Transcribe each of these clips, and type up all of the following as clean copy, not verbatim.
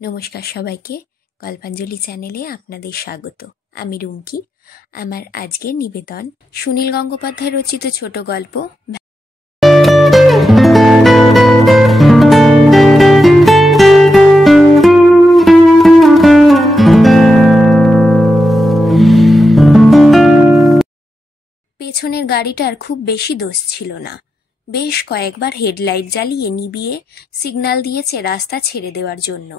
নমস্কার সবাইকে। গল্পাঞ্জলি চ্যানেলে আপনাদের স্বাগত। আমি রুমকি। আমার আজকের নিবেদন সুনীল গঙ্গোপাধ্যায় রচিত ছোট গল্প পেছনের গাড়িটার খুব বেশি দোষ ছিল না। বেশ কয়েকবার হেডলাইট জ্বালিয়ে নিবিয়ে সিগন্যাল দিয়েছে রাস্তা ছেড়ে দেওয়ার জন্য।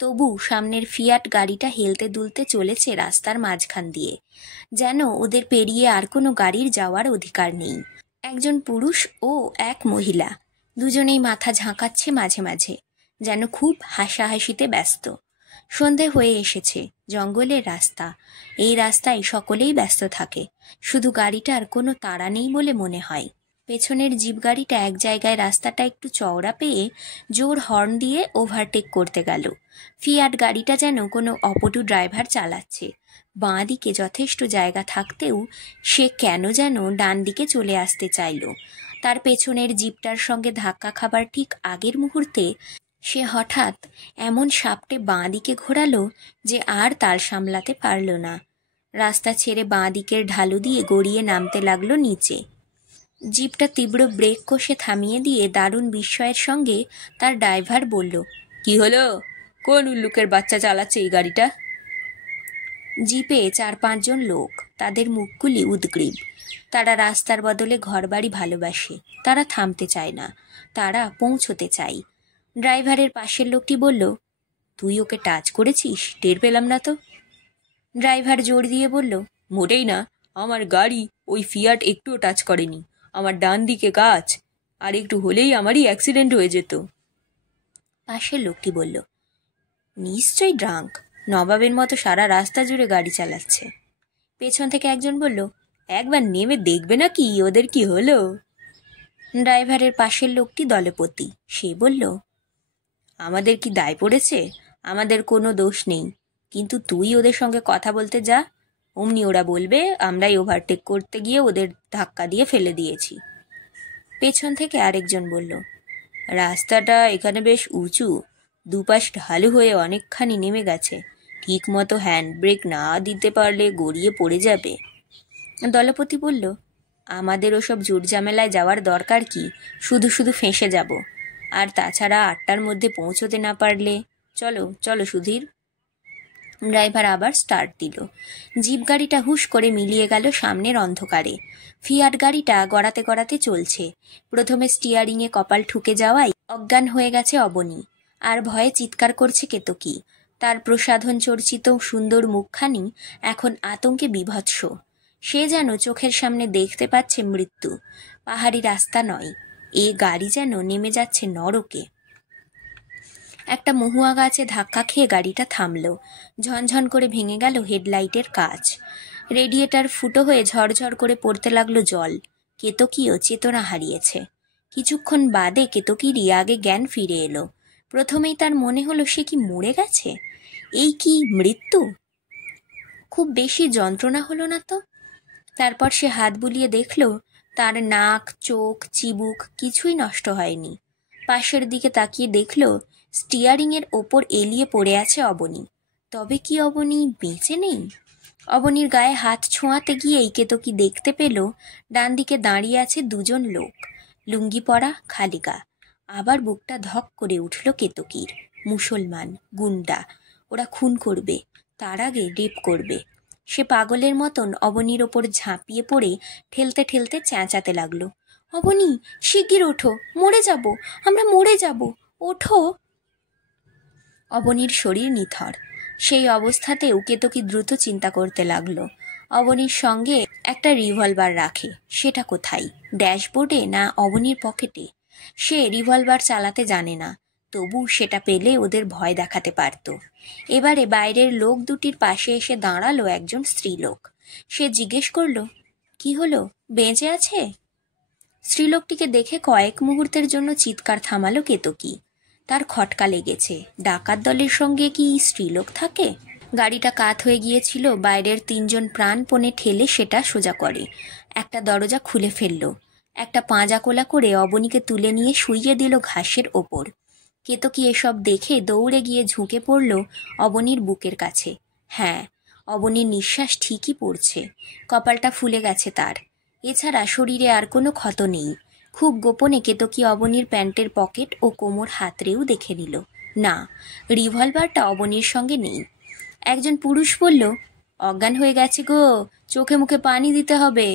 তবু সামনের ফিয়াট গাড়িটা হেলতে দুলতে চলেছে রাস্তার মাঝখান দিয়ে, যেন ওদের পেরিয়ে আর কোনো গাড়ির যাওয়ার অধিকার নেই। একজন পুরুষ ও এক মহিলা, দুজনেই মাথা ঝাঁকাচ্ছে মাঝে মাঝে, যেন খুব হাসাহাসিতে ব্যস্ত। সন্ধে হয়ে এসেছে, জঙ্গলের রাস্তা। এই রাস্তায় সকলেই ব্যস্ত থাকে, শুধু গাড়িটার কোনো তাড়া নেই বলে মনে হয়। পেছনের জিপ গাড়িটা এক জায়গায় রাস্তাটা একটু চওড়া পেয়ে জোর হর্ন দিয়ে ওভারটেক করতে গেল। ফিয়াট গাড়িটা যেন কোনো অপটু ড্রাইভার চালাচ্ছে। বাঁ দিকে যথেষ্ট জায়গা থাকতেও সে কেন যেন ডান দিকে চলে আসতে চাইল। তার পেছনের জিপটার সঙ্গে ধাক্কা খাবার ঠিক আগের মুহূর্তে সে হঠাৎ এমন সাপটে বাঁ দিকে ঘোরালো যে আর তাল সামলাতে পারল না। রাস্তা ছেড়ে বাঁ দিকের ঢালু দিয়ে গড়িয়ে নামতে লাগলো নিচে। জিপটা তীব্র ব্রেক কষে থামিয়ে দিয়ে দারুণ বিস্ময়ের সঙ্গে তার ড্রাইভার বলল, কি হলো? কোন উল্লুকের বাচ্চা চালাচ্ছে এই গাড়িটা? জিপে 4-5 জন লোক, তাদের মুখগুলি উদ্গ্রীব। তারা রাস্তার বদলে ঘরবাড়ি ভালোবাসে। তারা থামতে চায় না, তারা পৌঁছতে চায়। ড্রাইভারের পাশের লোকটি বলল, তুই ওকে টাচ করেছিস? টের পেলাম না তো। ড্রাইভার জোর দিয়ে বলল, মোটেই না, আমার গাড়ি ওই ফিয়াট একটুও টাচ করেনি। আমার ডান দিকে গাছ, আর একটু হলেই আমারই অ্যাক্সিডেন্ট হয়ে যেত। পাশের লোকটি বলল, নিশ্চয়ই ড্রাঙ্ক, নবাবের মতো সারা রাস্তা জুড়ে গাড়ি চালাচ্ছে। পেছন থেকে একজন বলল, একবার নেমে দেখবে না কি ওদের কি হলো? ড্রাইভারের পাশের লোকটি দলপতি, সে বলল, আমাদের কি দায় পড়েছে? আমাদের কোনো দোষ নেই, কিন্তু তুই ওদের সঙ্গে কথা বলতে যা, অমনি ওরা বলবে আমরাই ওভারটেক করতে গিয়ে ওদের ধাক্কা দিয়ে ফেলে দিয়েছি। পেছন থেকে আরেকজন বলল, রাস্তাটা এখানে বেশ উঁচু, দুপাশ ঢালু হয়ে অনেকখানি নেমে গেছে, ঠিক মতো হ্যান্ড ব্রেক না দিতে পারলে গড়িয়ে পড়ে যাবে। দলপতি বলল, আমাদের ওসব জোর ঝামেলায় যাওয়ার দরকার কি? শুধু শুধু ফেঁসে যাব। আর তাছাড়া 8টার মধ্যে পৌঁছতে না পারলে চলো চলো সুধীর। ড্রাইভার আবার স্টার্ট দিল। জিপ গাড়িটা হুশ করে মিলিয়ে গেল সামনের অন্ধকারে। ফিয়াট গাড়িটা গড়াতে গড়াতে চলছে। প্রথমে স্টিয়ারিংয়ে কপাল ঠুকে যাওয়ায় অজ্ঞান হয়ে গেছে অবনী, আর ভয়ে চিৎকার করছে কেতকী। তার প্রসাধন চর্চিত সুন্দর মুখখানি এখন আতঙ্কে বিভৎস। সে যেন চোখের সামনে দেখতে পাচ্ছে মৃত্যু। পাহাড়ি রাস্তা নয়, এ গাড়ি যেন নেমে যাচ্ছে নরকে। একটা মহুয়া গাছে ধাক্কা খেয়ে গাড়িটা থামল। ঝনঝন করে ভেঙে গেল হেডলাইটের কাচ। রেডিয়েটার ফুটো হয়ে ঝরঝর করে পড়তে লাগলো জল। কেতকীও চেতনা হারিয়েছে। কিছুক্ষণ বাদে কেতকীরই আগে জ্ঞান ফিরে এলো। প্রথমেই তার মনে হলো সে কি মরে গেছে? এই কি মৃত্যু? খুব বেশি যন্ত্রণা হলো না তো? তারপর সে হাত বুলিয়ে দেখল তার নাক, চোখ, চিবুক কিছুই নষ্ট হয়নি। পাশের দিকে তাকিয়ে দেখল স্টিয়ারিংয়ের ওপর এলিয়ে পড়ে আছে অবনী। তবে কি অবনী বেঁচে নেই? অবনীর গায়ে হাত ছোঁয়াতে গিয়েই কেতকী দেখতে পেল ডান দিকে দাঁড়িয়ে আছে 2 জন লোক, লুঙ্গি পরা, খালি গা। আবার বুকটা ধক করে উঠল কেতকীর। মুসলমান, গুন্ডা, ওরা খুন করবে, তার আগে রেপ করবে। সে পাগলের মতন অবনীর ওপর ঝাঁপিয়ে পড়ে ঠেলতে ঠেলতে চেঁচাতে লাগলো, অবনী শিগগির ওঠো, মরে যাব, আমরা মরে যাব, ওঠো। অবনীর শরীর নিথর। সেই অবস্থাতেও কেতকী দ্রুত চিন্তা করতে লাগলো। অবনীর সঙ্গে একটা রিভলভার রাখে, সেটা কোথায়? ড্যাশবোর্ডে না অবনীর পকেটে? সে রিভলভার চালাতে জানে না, তবু সেটা পেলে ওদের ভয় দেখাতে পারত। এবারে বাইরের লোক দুটির পাশে এসে দাঁড়ালো একজন স্ত্রীলোক। সে জিজ্ঞেস করলো, কি হলো, বেঁচে আছে? স্ত্রীলোকটিকে দেখে কয়েক মুহূর্তের জন্য চিৎকার থামালো কেতকী। তার খটকা লেগেছে। ডাকাত দলের সঙ্গে কি স্ত্রীলোক থাকে? গাড়িটা কাত হয়ে গিয়েছিল। বাইরের 3 জন প্রাণপণে ঠেলে সেটা সোজা করে একটা দরজা খুলে ফেলল। একটা পাঁজা কোলা করে অবনীকে তুলে নিয়ে শুইয়ে দিল ঘাসের ওপর। কেতকী এসব দেখে দৌড়ে গিয়ে ঝুঁকে পড়ল অবনীর বুকের কাছে। হ্যাঁ, অবনীর নিঃশ্বাস ঠিকই পড়ছে, কপালটা ফুলে গেছে তার। এছাড়া শরীরে আর কোনো ক্ষত নেই। খুব গোপনে কেতকী অবনীর প্যান্টের পকেট ও কোমর হাতড়েও দেখে নিল। না, রিভলভারটা অবনীর সঙ্গে নেই। একজন পুরুষ বলল, অজ্ঞান হয়ে গেছে গো, চোখে মুখে পানি দিতে হবে।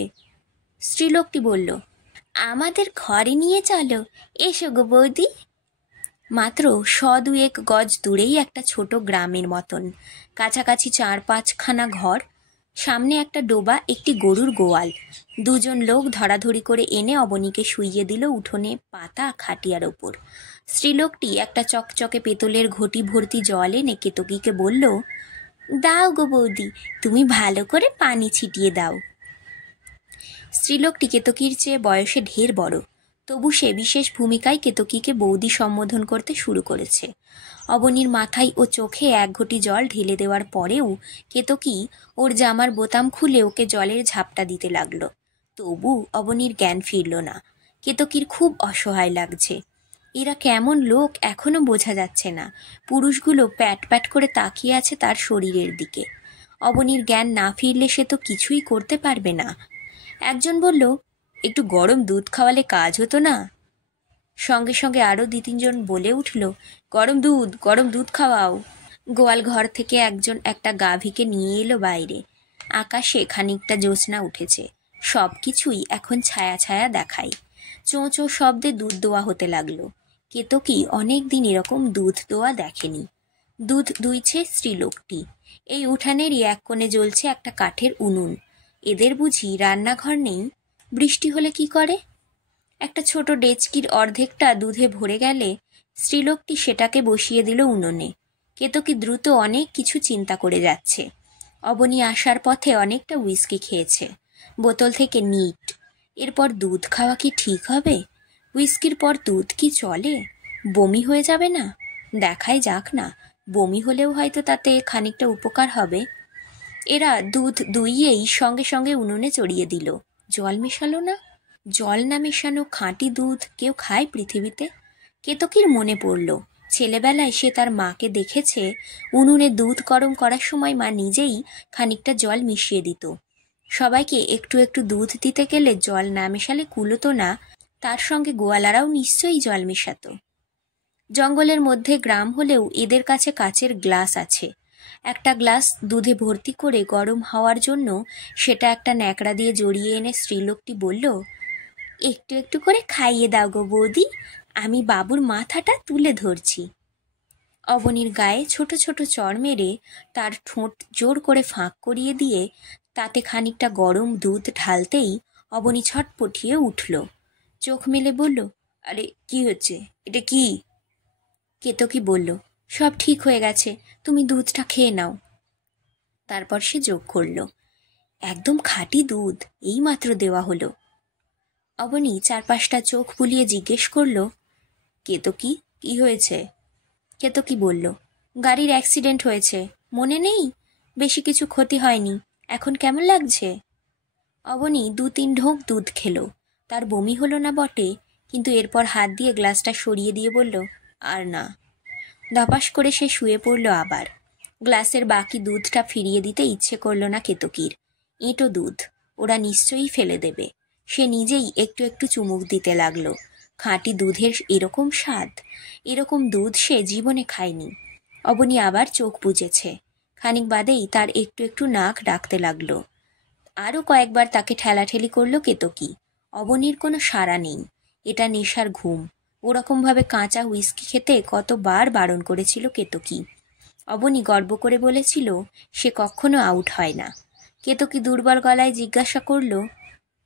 স্ত্রীলোকটি বলল, আমাদের ঘরে নিয়ে চলো, এসো গো বৌদি। মাত্র 100-2 গজ দূরেই একটা ছোট গ্রামের মতন, কাছাকাছি 4-5খানা ঘর, সামনে একটা ডোবা, একটি গরুর গোয়াল। দুজন লোক ধরাধরি করে এনে অবনীকে শুইয়ে দিল উঠোনে পাতা খাটিয়ার ওপর। স্ত্রীলোকটি একটা চকচকে পেতলের ঘটি ভর্তি জল এনে কেতকীকে বলল, দাও গো বৌদি, তুমি ভালো করে পানি ছিটিয়ে দাও। স্ত্রীলোকটি কেতকীর চেয়ে বয়সে ঢের বড়, তবু সে বিশেষ ভূমিকায় কেতকীকে বৌদি সম্বোধন করতে শুরু করেছে। অবনীর মাথায় ও চোখে 1 ঘটি জল ঢেলে দেওয়ার পরেও কেতকী ওর জামার বোতাম খুলে ওকে জলের ঝাপটা দিতে লাগলো। তবু অবনীর জ্ঞান ফিরল না। কেতকীর খুব অসহায় লাগছে। এরা কেমন লোক এখনো বোঝা যাচ্ছে না। পুরুষগুলো প্যাট প্যাট করে তাকিয়ে আছে তার শরীরের দিকে। অবনীর জ্ঞান না ফিরলে সে তো কিছুই করতে পারবে না। একজন বলল, একটু গরম দুধ খাওয়ালে কাজ হতো না? সঙ্গে সঙ্গে আরও 2-3 জন বলে উঠল, গরম দুধ খাওয়াও। গোয়াল ঘর থেকে একজন একটা গাভীকে নিয়ে এলো বাইরে। আকাশে খানিকটা জ্যোৎস্না উঠেছে, সব কিছুই এখন ছায়া ছায়া দেখায়। চোঁ চোঁ শব্দে দুধ দোয়া হতে লাগলো। কেতকী অনেক দিন এরকম দুধ দোয়া দেখেনি। দুধ দুইছে স্ত্রীলোকটি। এই উঠানেরই এক কোণে জ্বলছে একটা কাঠের উনুন। এদের বুঝি রান্নাঘর নেই? বৃষ্টি হলে কি করে? একটা ছোট ডেচকির অর্ধেকটা দুধে ভরে গেলে স্ত্রীলোকটি সেটাকে বসিয়ে দিল উনুনে। কেতকী দ্রুত অনেক কিছু চিন্তা করে যাচ্ছে। অবনী আসার পথে অনেকটা হুইস্কি খেয়েছে, বোতল থেকে নিট। এরপর দুধ খাওয়া কি ঠিক হবে? হুইস্কির পর দুধ কি চলে? বমি হয়ে যাবে না? দেখাই যাক না, বমি হলেও হয়তো তাতে খানিকটা উপকার হবে। এরা দুধ দুইয়েই সঙ্গে সঙ্গে উনুনে চড়িয়ে দিল। জল মেশালো না। জল না মেশানো খাঁটি দুধ কেউ খায় পৃথিবীতে? কেতকীর মনে পড়ল, ছেলেবেলায় সে তার মাকে দেখেছে উনুনে দুধ গরম করার সময় মা নিজেই খানিকটা জল মিশিয়ে দিত। সবাইকে একটু একটু দুধ দিতে গেলে জল না মেশালে কুলোতো না, তার সঙ্গে গোয়ালারাও নিশ্চয়ই জল মেশাতো। জঙ্গলের মধ্যে গ্রাম হলেও এদের কাছে কাচের গ্লাস আছে। একটা গ্লাস দুধে ভর্তি করে গরম হওয়ার জন্য সেটা একটা ন্যাকড়া দিয়ে জড়িয়ে এনে স্ত্রীলোকটি বলল, একটু একটু করে খাইয়ে দাও গো বৌদি, আমি বাবুর মাথাটা তুলে ধরছি। অবনীর গায়ে ছোট ছোট চড় মেরে তার ঠোঁট জোর করে ফাঁক করিয়ে দিয়ে তাতে খানিকটা গরম দুধ ঢালতেই অবনী ছটপটিয়ে উঠল। চোখ মেলে বলল, আরে কি হচ্ছে, এটা কি? কেতকী বলল, সব ঠিক হয়ে গেছে, তুমি দুধটা খেয়ে নাও। তারপর সে যোগ করল, একদম খাঁটি দুধ, এই মাত্র দেওয়া হলো। অবনী 4-5টা চোখ বুলিয়ে জিজ্ঞেস করল, কেতকী, কি হয়েছে? কেতকী বলল, গাড়ির অ্যাক্সিডেন্ট হয়েছে, মনে নেই? বেশি কিছু ক্ষতি হয়নি, এখন কেমন লাগছে? অবনী 2-3 ঢোক দুধ খেলো। তার বমি হলো না বটে, কিন্তু এরপর হাত দিয়ে গ্লাসটা সরিয়ে দিয়ে বলল, আর না। ধপাস করে সে শুয়ে পড়ল আবার। গ্লাসের বাকি দুধটা ফিরিয়ে দিতে ইচ্ছে করল না কেতকীর। এঁটো দুধ, ওরা নিশ্চয়ই ফেলে দেবে। সে নিজেই একটু একটু চুমুক দিতে লাগলো। খাঁটি দুধের এরকম স্বাদ, এরকম দুধ সে জীবনে খায়নি। অবনী আবার চোখ বুজেছে। খানিক বাদেই তার একটু একটু নাক ডাকতে লাগলো। আরও কয়েকবার তাকে ঠেলাঠেলি করলো কেতকী। অবনীর কোনো সাড়া নেই। এটা নেশার ঘুম। ওরকমভাবে কাঁচা হুইস্কি খেতে কতবার বারণ করেছিল কেতকী। অবনী গর্ব করে বলেছিল সে কখনো আউট হয় না। কেতকী দুর্বল গলায় জিজ্ঞাসা করল,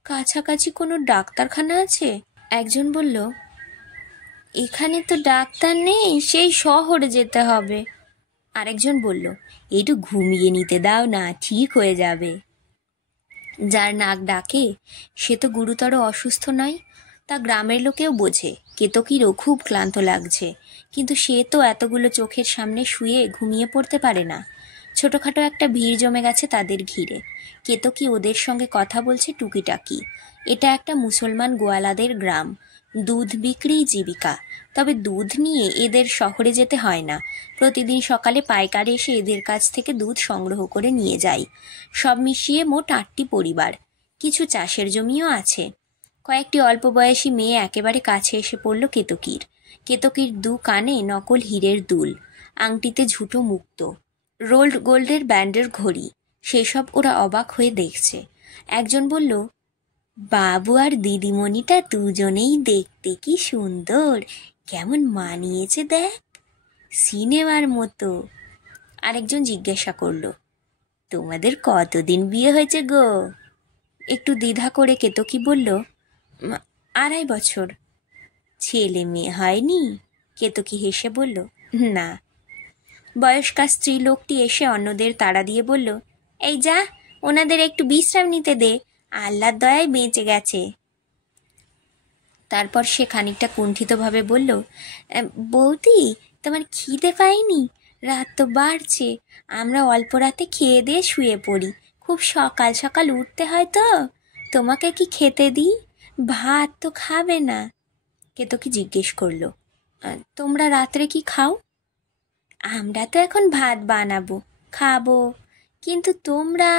কাছাকাছি কোনো ডাক্তারখানা আছে? একজন বলল, এখানে তো ডাক্তার নেই, সেই শহরে যেতে হবে। আরেকজন বলল, একটু ঘুমিয়ে নিতে দাও না, ঠিক হয়ে যাবে। যার নাক ডাকে সে তো গুরুতর অসুস্থ নয়, তা গ্রামের লোকেও বোঝে। কেতকীরও খুব ক্লান্ত লাগছে, কিন্তু সে তো এতগুলো চোখের সামনে শুয়ে ঘুমিয়ে পড়তে পারে না। ছোটোখাটো একটা ভিড় জমে গেছে তাদের ঘিরে। কেতকী ওদের সঙ্গে কথা বলছে টুকিটাকি। এটা একটা মুসলমান গোয়ালাদের গ্রাম। দুধ বিক্রিই জীবিকা। তবে দুধ নিয়ে এদের শহরে যেতে হয় না। প্রতিদিন সকালে পাইকার এসে এদের কাছ থেকে দুধ সংগ্রহ করে নিয়ে যায়। সব মিশিয়ে মোট 8টি পরিবার। কিছু চাষের জমিও আছে। কয়েকটি অল্প বয়সী মেয়ে একেবারে কাছে এসে পড়ল কেতকীর। কেতকীর 2 কানে নকল হীরের দুল, আংটিতে ঝুটো মুক্ত, রোল্ড গোল্ডের ব্যান্ডের ঘড়ি। সেসব ওরা অবাক হয়ে দেখছে। একজন বলল, বাবু আর দিদিমণিটা দুজনেই দেখতে কি সুন্দর, কেমন মানিয়েছে দেখ, সিনেমার মতো। আরেকজন জিজ্ঞাসা করল, তোমাদের কতদিন বিয়ে হয়েছে গো? একটু দ্বিধা করে কেতকী বলল, 2.5 বছর। ছেলে মেয়ে হয়নি? কেতকী হেসে বলল, না। বয়স্কা স্ত্রী লোকটি এসে অন্যদের তাড়া দিয়ে বলল, এই যা, ওনাদের একটু বিশ্রাম নিতে দে, আল্লাহর দয়ায় বেঁচে গেছে। তারপর সে খানিকটা কুণ্ঠিতভাবে বলল, বৌদি, তোমার খিদে পায়নি? রাত তো বাড়ছে, আমরা অল্প রাতে খেয়ে দিয়ে শুয়ে পড়ি, খুব সকাল সকাল উঠতে হয় তো। তোমাকে কি খেতে দিই? ভাত তো খাবে না। কেতকী জিজ্ঞেস করল, তোমরা রাত্রে কি খাও? আমরা তো এখন ভাত বানাবো, খাবো, কিন্তু তোমরা?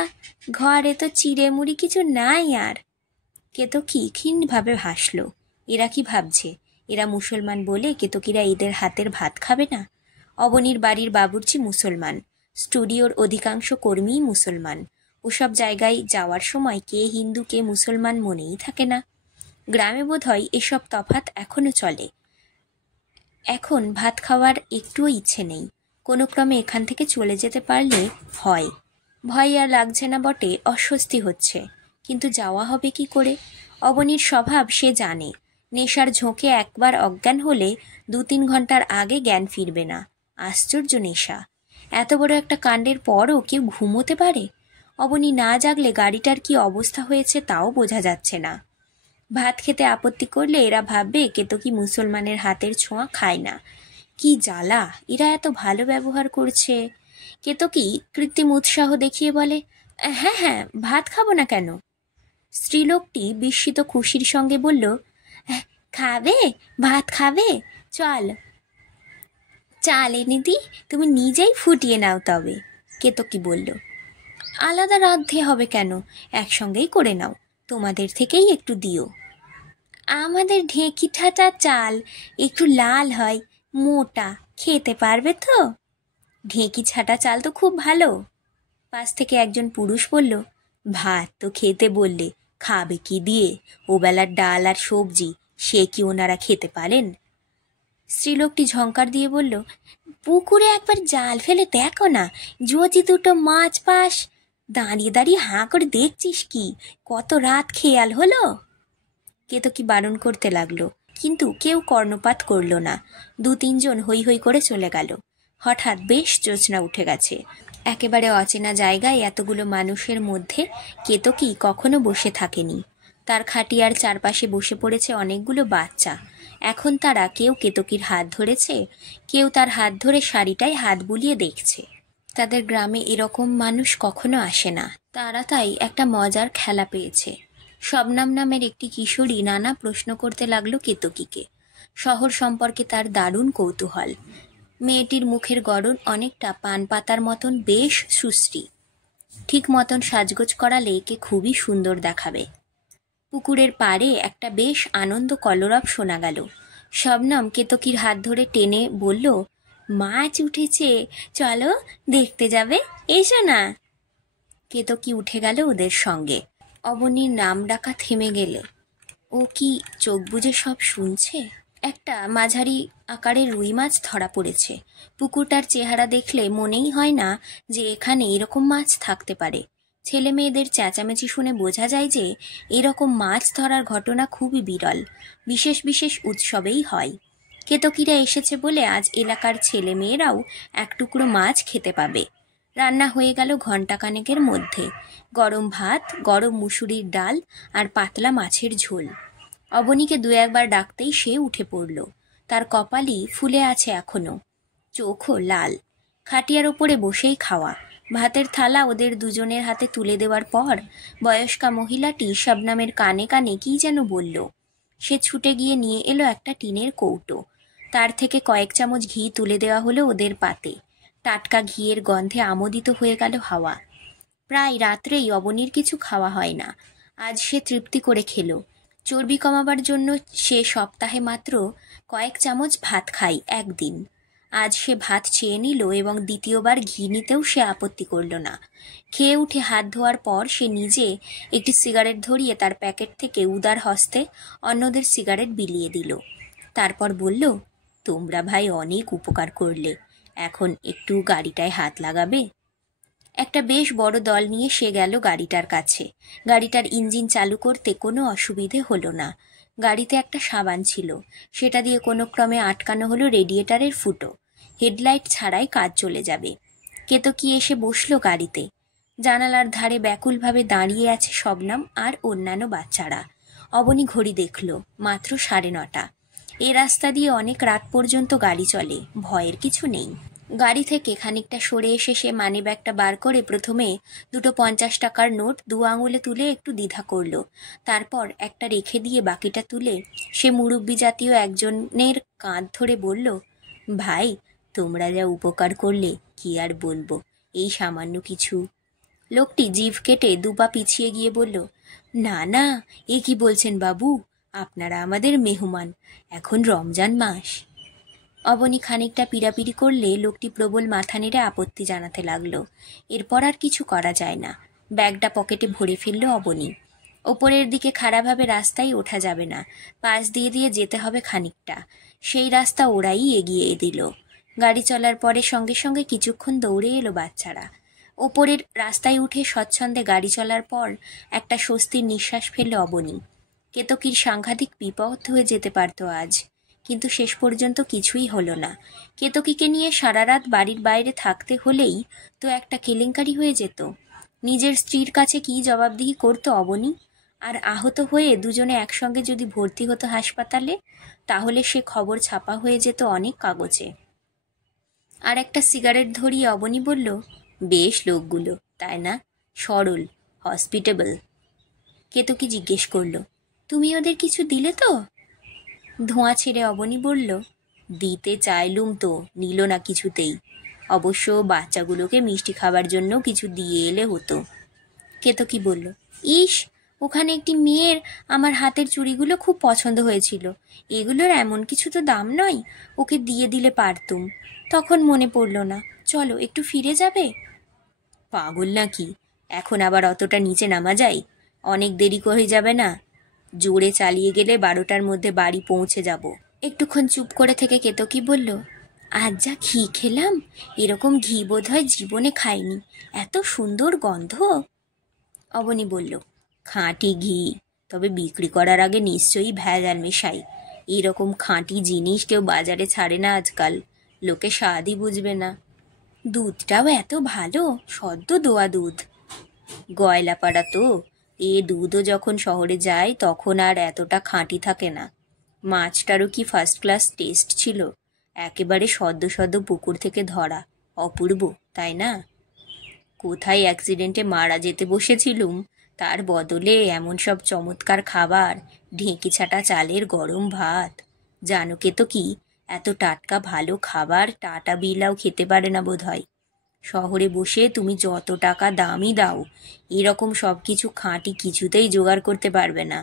ঘরে তো চিড়ে মুড়ি কিছু নাই আর। কেতকী ক্ষীণভাবে হাসল। এরা কি ভাবছে এরা মুসলমান বলে কেতকীরা এদের হাতের ভাত খাবে না? অবনীর বাড়ির বাবুর্চি মুসলমান, স্টুডিওর অধিকাংশ কর্মীই মুসলমান। ওসব জায়গায় যাওয়ার সময় কে হিন্দু কে মুসলমান মনেই থাকে না। গ্রামে বোধহয় এসব তফাৎ এখনো চলে। এখন ভাত খাওয়ার একটুও ইচ্ছে নেই। কোনো ক্রমে এখান থেকে চলে যেতে পারলে হয়। ভয় আর লাগছে না বটে, অস্বস্তি হচ্ছে, কিন্তু যাওয়া হবে কি করে? অবনীর স্বভাব সে জানে। নেশার ঝোঁকে একবার অজ্ঞান হলে 2-3 ঘন্টার আগে জ্ঞান ফিরবে না। আশ্চর্য নেশা! এত বড় একটা কাণ্ডের পরও কেউ ঘুমোতে পারে? অবনী না জাগলে গাড়িটার কি অবস্থা হয়েছে তাও বোঝা যাচ্ছে না। ভাত খেতে আপত্তি করলে এরা ভাববে কেতকী মুসলমানের হাতের ছোঁয়া খায় না। কি জ্বালা! এরা এত ভালো ব্যবহার করছে। কেতকী কৃত্রিম উৎসাহ দেখিয়ে বলে, হ্যাঁ হ্যাঁ, ভাত খাবো না কেন? স্ত্রীলোকটি বিস্মিত খুশির সঙ্গে বলল, খাবে, ভাত খাবে, চল, চাল এনে দি, তুমি নিজেই ফুটিয়ে নাও তবে। কেতকী বলল, আলাদা রাঁধতে হবে কেন, একসঙ্গেই করে নাও, তোমাদের থেকেই একটু দিও। আমাদের ঢেঁকি ঠাটা চাল, একটু লাল হয়, মোটা, খেতে পারবে তো? ঢেঁকি ছাটা চাল তো খুব ভালো। পাশ থেকে একজন পুরুষ বলল, ভাত তো খেতে বললে, খাবে কি দিয়ে? ওবেলার ডাল আর সবজি, সে কি ওনারা খেতে পারেন? স্ত্রীলোকটি ঝঙ্কার দিয়ে বলল, পুকুরে একবার জাল ফেলে দেখো না, যদি 2টো মাছ পাস। দাঁড়িয়ে দাঁড়িয়ে হাঁ করে দেখছিস কি? কত রাত খেয়াল হলো? কেতকী বারণ করতে লাগলো, কিন্তু কেউ কর্ণপাত করল না। 2-3 জন হৈ হৈ করে চলে গেল। হঠাৎ বেশ জ্যোৎস্না উঠে গেছে। একেবারে অচেনা জায়গায় এতগুলো মানুষের মধ্যে কেতকী কখনো বসে থাকেনি। তার খাটিয়ার চারপাশে বসে পড়েছে অনেকগুলো বাচ্চা। এখন তারা কেউ কেতকীর হাত ধরেছে, কেউ তার হাত ধরে শাড়িটায় হাত বুলিয়ে দেখছে। তাদের গ্রামে এরকম মানুষ কখনো আসে না। তারা তাই একটা মজার খেলা পেয়েছে। শবনম নামের একটি কিশোরী নানা প্রশ্ন করতে লাগলো কেতকীকে। শহর সম্পর্কে তার দারুণ কৌতূহল। মেয়েটির মুখের গড়ন অনেকটা পান পাতার মতন বেশ সুশ্রী। ঠিক মতন সাজগোজ করালে একে খুবই সুন্দর দেখাবে। পুকুরের পাড়ে একটা বেশ আনন্দ কলরব শোনা গেল। শবনম কেতকীর হাত ধরে টেনে বলল, মাছ উঠেছে, চলো দেখতে যাবে, এসো না। কেতকী উঠে গেল ওদের সঙ্গে। অবনীর নাম ডাকা থেমে গেলে ও কি চোখ বুজে সব শুনছে? একটা মাঝারি আকারের রুই মাছ ধরা পড়েছে। পুকুরটার চেহারা দেখলে মনেই হয় না যে এখানে এরকম মাছ থাকতে পারে। ছেলে মেয়েদের চেঁচামেচি শুনে বোঝা যায় যে এরকম মাছ ধরার ঘটনা খুবই বিরল, বিশেষ বিশেষ উৎসবেই হয়। কেতকীরা এসেছে বলে আজ এলাকার ছেলে মেয়েরাও এক টুকরো মাছ খেতে পাবে। রান্না হয়ে গেল ঘণ্টাখানেকের মধ্যে। গরম ভাত, গরম মুসুরির ডাল আর পাতলা মাছের ঝোল। অবনীকে 2-1 বার ডাকতেই সে উঠে পড়ল। তার কপালই ফুলে আছে এখনো, চোখও লাল। খাটিয়ার ওপরে বসেই খাওয়া। ভাতের থালা ওদের দুজনের হাতে তুলে দেওয়ার পর বয়স্কা মহিলাটি শবনমের কানে কানে কি যেন বলল। সে ছুটে গিয়ে নিয়ে এলো একটা টিনের কৌটো। তার থেকে কয়েক চামচ ঘি তুলে দেওয়া হলো ওদের পাতে। টাটকা ঘিয়ের গন্ধে আমোদিত হয়ে গেল হাওয়া। প্রায় রাত্রেই অবনীর কিছু খাওয়া হয় না। আজ সে তৃপ্তি করে খেলো। চর্বি কমাবার জন্য সে সপ্তাহে মাত্র কয়েক চামচ ভাত খায় একদিন। আজ সে ভাত চেয়ে নিল এবং দ্বিতীয়বার ঘি নিতেও সে আপত্তি করল না। খেয়ে উঠে হাত ধোয়ার পর সে নিজে একটি সিগারেট ধরিয়ে তার প্যাকেট থেকে উদার হস্তে অন্যদের সিগারেট বিলিয়ে দিল। তারপর বলল, তোমরা ভাই অনেক উপকার করলে, এখন একটু গাড়িটায় হাত লাগাবে। একটা বেশ বড় দল নিয়ে সে গেল গাড়িটার কাছে। গাড়িটার ইঞ্জিন চালু করতে কোনো অসুবিধে হলো না। গাড়িতে একটা সাবান ছিল, সেটা দিয়ে কোনো ক্রমে আটকানো হলো রেডিয়েটারের ফুটো। হেডলাইট ছাড়াই কাজ চলে যাবে। কেতকী এসে বসলো গাড়িতে। জানালার ধারে ব্যাকুলভাবে দাঁড়িয়ে আছে শবনম আর অন্যান্য বাচ্চারা। অবনী ঘড়ি দেখল, মাত্র 9:30। এ রাস্তা দিয়ে অনেক রাত পর্যন্ত গাড়ি চলে, ভয়ের কিছু নেই। গাড়ি থেকে খানিকটা সরে এসে সে মানিব্যাগটা বার করে প্রথমে দুটো 50 টাকার নোট 2 আঙুলে তুলে একটু দ্বিধা করল। তারপর একটা রেখে দিয়ে বাকিটা তুলে সে মুরব্বি জাতীয় একজনের কাঁধ ধরে বলল, ভাই, তোমরা যা উপকার করলে কি আর বলবো, এই সামান্য কিছু। লোকটি জিভ কেটে 2 পা পিছিয়ে গিয়ে বলল, না না, এ কি বলছেন বাবু, আপনারা আমাদের মেহমান, এখন রমজান মাস। অবনী খানিকটা পিড়াপিড়ি করলে লোকটি প্রবল মাথা নেড়ে আপত্তি জানাতে লাগলো। এরপর আর কিছু করা যায় না। ব্যাগটা পকেটে ভরে ফেলল অবনী। ওপরের দিকে খাড়াভাবে রাস্তায় ওঠা যাবে না, পাশ দিয়ে দিয়ে যেতে হবে খানিকটা। সেই রাস্তা ওরাই এগিয়ে দিল। গাড়ি চলার পরে সঙ্গে সঙ্গে কিছুক্ষণ দৌড়ে এলো বাচ্চারা। ওপরের রাস্তায় উঠে স্বচ্ছন্দে গাড়ি চলার পর একটা স্বস্তির নিঃশ্বাস ফেলল অবনী। কেতকীর সাংঘাতিক বিপদ হয়ে যেতে পারত আজ, কিন্তু শেষ পর্যন্ত কিছুই হলো না। কেতকীকে নিয়ে সারা রাত বাড়ির বাইরে থাকতে হলেই তো একটা কেলেঙ্কারি হয়ে যেত। নিজের স্ত্রীর কাছে কি জবাবদিহি করতো অবনী? আর আহত হয়ে দুজনে একসঙ্গে যদি ভর্তি হতো হাসপাতালে, তাহলে সে খবর ছাপা হয়ে যেত অনেক কাগজে। আর একটা সিগারেট ধরিয়ে অবনী বলল, বেশ লোকগুলো, তাই না? সরল, হসপিটেবল। কেতকী জিজ্ঞেস করল, তুমি ওদের কিছু দিলে তো? ধোঁয়া ছেড়ে অবনী বলল, দিতে চাইলুম তো, নিল না কিছুতেই। অবশ্য বাচ্চাগুলোকে মিষ্টি খাবার জন্য কিছু দিয়ে এলে হতো। কেতকী বলল, ইস, ওখানে একটি মেয়ের আমার হাতের চুড়িগুলো খুব পছন্দ হয়েছিল। এগুলোর এমন কিছু তো দাম নয়, ওকে দিয়ে দিলে পারতুম। তখন মনে পড়ল না। চলো, একটু ফিরে যাবে। পাগল নাকি? এখন আবার অতটা নিচে নামা যায়? অনেক দেরি করে যাবে না? জোরে চালিয়ে গেলে 12টার মধ্যে বাড়ি পৌঁছে যাব। একটুক্ষণ চুপ করে থেকে কেতকী বলল, আজ যা ঘি খেলাম, এরকম ঘি বোধহয় জীবনে খাইনি, এত সুন্দর গন্ধ। অবনী বলল, খাঁটি ঘি, তবে বিক্রি করার আগে নিশ্চয়ই ভেজাল মেশাই। এরকম খাঁটি জিনিস কেউ বাজারে ছাড়ে না আজকাল, লোকে স্বাদই বুঝবে না। দুধটাও এত ভালো, সদ্য দোয়া দুধ। গয়লাপাড়া তো, এ দুধও যখন শহরে যায় তখন আর এতটা খাঁটি থাকে না। মাছটারও কি ফার্স্ট ক্লাস টেস্ট ছিল, একেবারে সদ্য সদ্য পুকুর থেকে ধরা, অপূর্ব, তাই না? কোথায় অ্যাক্সিডেন্টে মারা যেতে বসেছিলুম, তার বদলে এমন সব চমৎকার খাবার, ঢেঁকি ছাটা চালের গরম ভাত। জানো তো কি, এত টাটকা ভালো খাবার টাটা বিড়লাও খেতে পারে না বোধ হয়। শহরে বসে তুমি যত টাকা দামই দাও, এরকম সব কিছু খাঁটি কিছুতেই জোগাড় করতে পারবে না।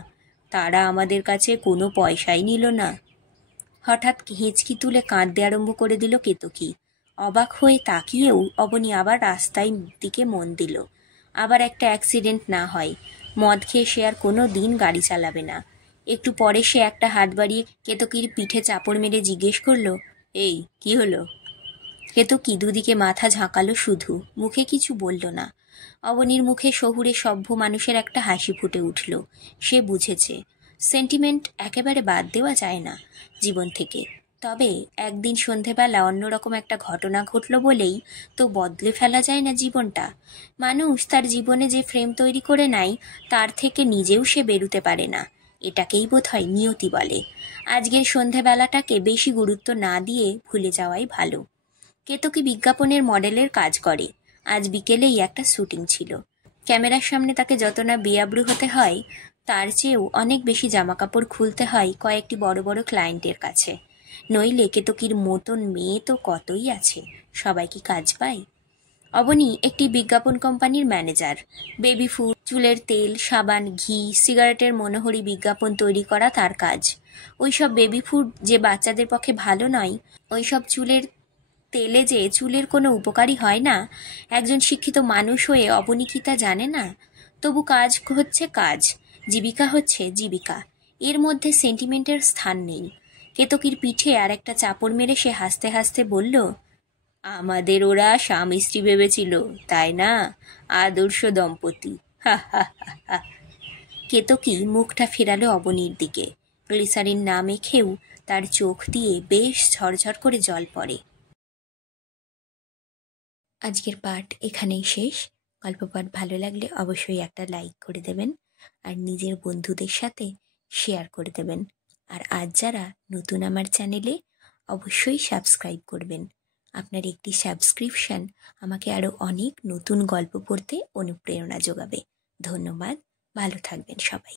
তারা আমাদের কাছে কোনো পয়সাই নিল না। হঠাৎ হেঁচকি তুলে কাঁদতে আরম্ভ করে দিল কেতকী। অবাক হয়ে তাকিয়েও অবনী আবার রাস্তায় দিকে মন দিল। আবার একটা অ্যাক্সিডেন্ট না হয়। মদ খেয়ে সে আর কোনো দিন গাড়ি চালাবে না। একটু পরে সে একটা হাত বাড়িয়ে কেতকীর পিঠে চাপড় মেরে জিজ্ঞেস করলো, এই কি হলো? কেতকী দুদিকে মাথা ঝাঁকালো শুধু, মুখে কিছু বলল না। অবনীর মুখে শহুরে সভ্য মানুষের একটা হাসি ফুটে উঠল। সে বুঝেছে, সেন্টিমেন্ট একেবারে বাদ দেওয়া যায় না জীবন থেকে। তবে একদিন সন্ধেবেলা অন্যরকম একটা ঘটনা ঘটল বলেই তো বদলে ফেলা যায় না জীবনটা। মানুষ তার জীবনে যে ফ্রেম তৈরি করে নেয়, তার থেকে নিজেও সে বেরুতে পারে না। এটাকেই বোধহয় নিয়তি বলে। আজকের সন্ধেবেলাটাকে বেশি গুরুত্ব না দিয়ে ভুলে যাওয়াই ভালো। কেতকী বিজ্ঞাপনের মডেলের কাজ করে। আজ বিকেলেই একটা শুটিং ছিল। ক্যামেরার সামনে তাকে যত না বেআব্রু হতে হয়, তার চেয়েও অনেক বেশি জামাকাপড় খুলতে হয় কয়েকটি বড় বড় ক্লায়েন্টের কাছে। নইলে কেতকীর মতন মেয়ে তো কতই আছে, সবাই কি কাজ পায়? অবনী একটি বিজ্ঞাপন কোম্পানির ম্যানেজার। বেবি ফুড, চুলের তেল, সাবান, ঘি, সিগারেটের মনোহরী বিজ্ঞাপন তৈরি করা তার কাজ। ওইসব বেবি ফুড যে বাচ্চাদের পক্ষে ভালো নয়, ওইসব চুলের তেলে যে চুলের কোনো উপকারী হয় না, একজন শিক্ষিত মানুষ হয়ে অবনী কি তা জানে না? তবু কাজ হচ্ছে কাজ, জীবিকা হচ্ছে জীবিকা, এর মধ্যে সেন্টিমেন্টের স্থান নেই। কেতকীর পিঠে আর একটা চাপড় মেরে সে হাসতে হাসতে বলল, আমাদের ওরা স্বামী স্ত্রী ভেবেছিল, তাই না? আদর্শ দম্পতি, হা হা হা হা। কেতকী মুখটা ফেরালো অবনীর দিকে। গ্লিসারিন না মেখেও তার চোখ দিয়ে বেশ ঝরঝর করে জল পড়ে। আজকের পাঠ এখানেই শেষ। গল্প পাঠ ভালো লাগলে অবশ্যই একটা লাইক করে দেবেন আর নিজের বন্ধুদের সাথে শেয়ার করে দেবেন। আর আজ যারা নতুন আমার চ্যানেলে, অবশ্যই সাবস্ক্রাইব করবেন। আপনার একটি সাবস্ক্রিপশন আমাকে আরও অনেক নতুন গল্প পড়তে অনুপ্রেরণা যোগাবে। ধন্যবাদ, ভালো থাকবেন সবাই।